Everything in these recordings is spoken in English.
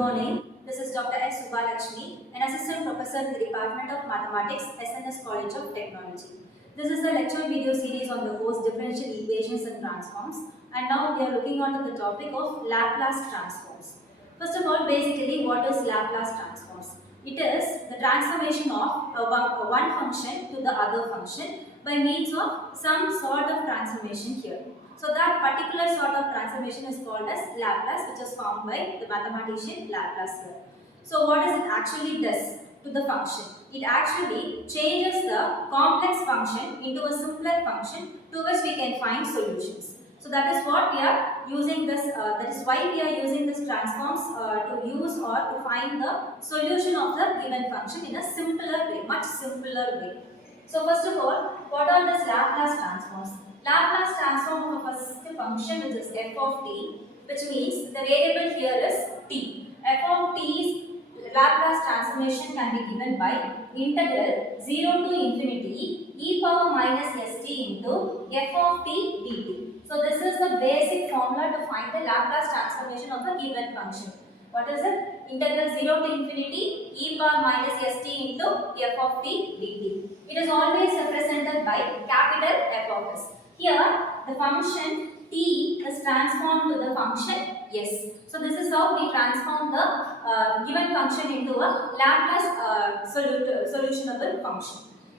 morning. This is Dr. S. Subalakshmi, an assistant professor in the Department of Mathematics, SNS College of Technology. This is the lecture video series on the course Differential Equations and Transforms, and now we are looking on to the topic of Laplace transforms. First of all, basically, what is Laplace transforms? It is the transformation of one function to the other function by means of some sort of transformation here. So that particular sort of transformation is called as Laplace, which is found by the mathematician Laplace here. So what does it actually does to the function? It actually changes the complex function into a simpler function to which we can find solutions. So that is what we are using this, that is why we are using this transforms to use or to find the solution of the given function in a simpler way, much simpler way. So first of all, what are these Laplace transforms? Laplace transform of a first function which is f of t, which means the variable here is t. F of t's Laplace transformation can be given by integral 0 to infinity e power minus st into f of t dt. So this is the basic formula to find the Laplace transformation of a given function. What is it? Integral 0 to infinity e power minus st into f of t dt. It is always represented by capital F of s. Here, the function t is transformed to the function s. So this is how we transform the given function into a Laplace solutionable function.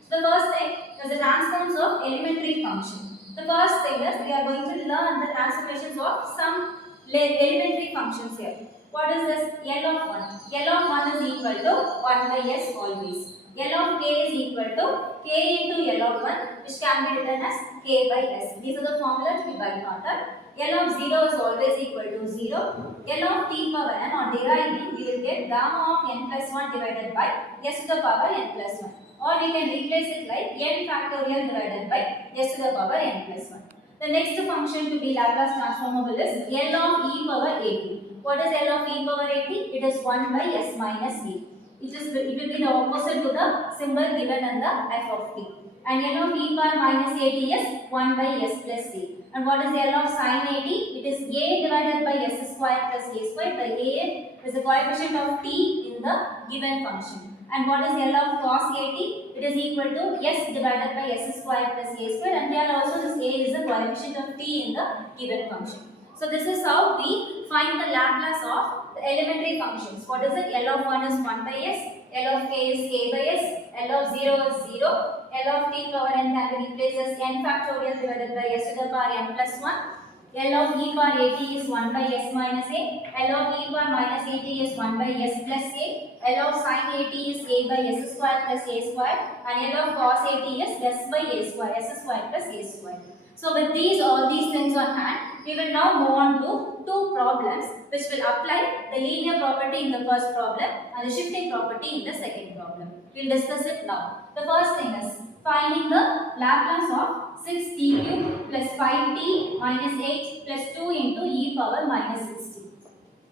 So the first thing is the transforms of elementary function. The first thing is we are going to learn the transformations of some elementary functions here. What is this? L of 1. L of 1 is equal to 1 by s always. L of k is equal to k into L of 1, which can be written as k by s. These are the formula to be by hearted. L of 0 is always equal to 0. L of t power n, on deriving, we will get gamma of n plus 1 divided by s to the power n plus 1. Or we can replace it like n factorial divided by s to the power n plus 1. The next function to be Laplace transformable is L of e power at. What is L of e power at? It is 1 by s minus a. It will be the opposite to the symbol given in the f of t. And L of e power minus at is 1 by s plus a. And what is L of sin at? It is a divided by s square plus a square. The a is the coefficient of t in the given function. And what is L of cos at? It is equal to s divided by s square plus a square. And here also this a is the coefficient of t in the given function. So this is how we find the Laplace of the elementary functions. What is it? L of 1 is 1 by s, L of k is k by s, L of 0 is 0, L of t power n can be replaced as n factorial divided by s to the power n plus 1. L of e power at is 1 by s minus a, L of e power minus at is 1 by s plus a, L of sin at is a by s square plus a square, and L of cos at is s by a square, s square plus a square. So with all these things on hand, we will now move on to two problems which will apply the linear property in the first problem and the shifting property in the second problem. We will discuss it now. The first thing is finding the Laplace of 6t cube plus 5t minus 8 plus 2 into e power minus 60.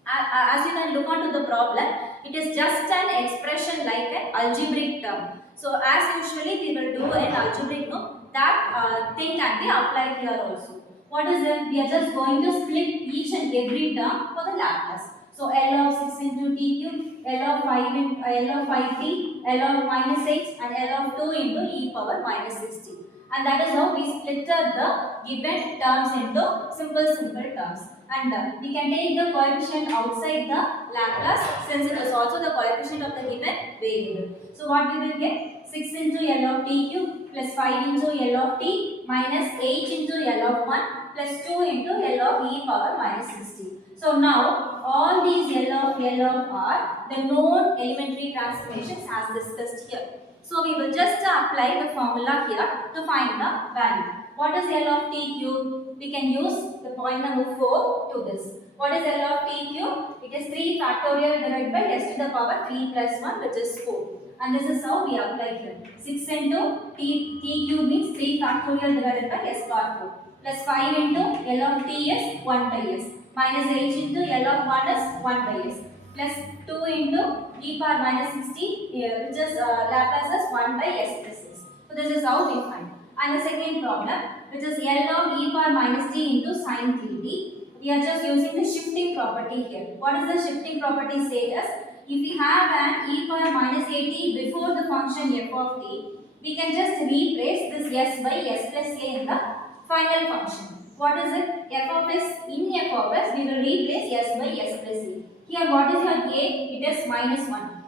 As you can look onto the problem, it is just an expression like an algebraic term. So as usually we will do an algebraic no, that thing can be applied here also. What is it? We are just going to split each and every term for the Laplace. So L of 6 into t cube, L of 5 into L of 5t, L of minus 8 and L of 2 into e power minus 60. And that is how we split the given terms into simple terms. And we can take the coefficient outside the Laplace since it is also the coefficient of the given variable. So what we will get? 6 into L of t cube plus 5 into L of t minus 8 into L of 1 plus 2 into L of e power minus 60. So now all these L of are the known elementary transformations as discussed here. So we will just apply the formula here to find the value. What is L of t cube? We can use the point number 4 to this. What is L of t cube? It is 3 factorial divided by s to the power 3 plus 1, which is 4. And this is how we apply here. 6 into t cube means 3 factorial divided by s power 4. Plus 5 into L of t is 1 by s. Minus 8 into L of 1 is 1 by s. Plus 2 into e power minus 60, which is Laplace is 1 by s plus s. So this is how we find. And the second problem, which is L of e power minus t into sin 3t. We are just using the shifting property here. What does the shifting property say is, if we have an e power minus at before the function f of t, we can just replace this s by s plus a in the final function. What is it? F of s, in f of s, we will replace s by s plus a. Here, what is your a? It is minus 1.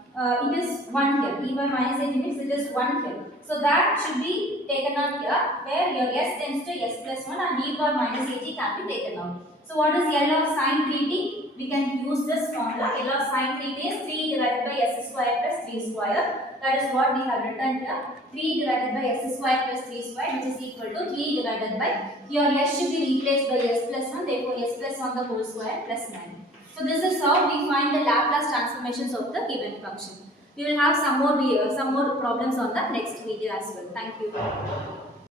It is 1 here. E power minus at means it is 1 here. So that should be taken out here, where your s tends to s plus 1 and e power minus at can be taken out. So what is L of sin 3t? We can use this formula. L of sin 3t is 3 divided by s square plus 3 square. That is what we have written here. 3 divided by s square plus 3 square, which is equal to 3 divided by, your s should be replaced by s plus 1, therefore s plus 1 the whole square plus 9. So this is how we find the Laplace transformations of the given function. We will have some more problems on the next video as well. Thank you.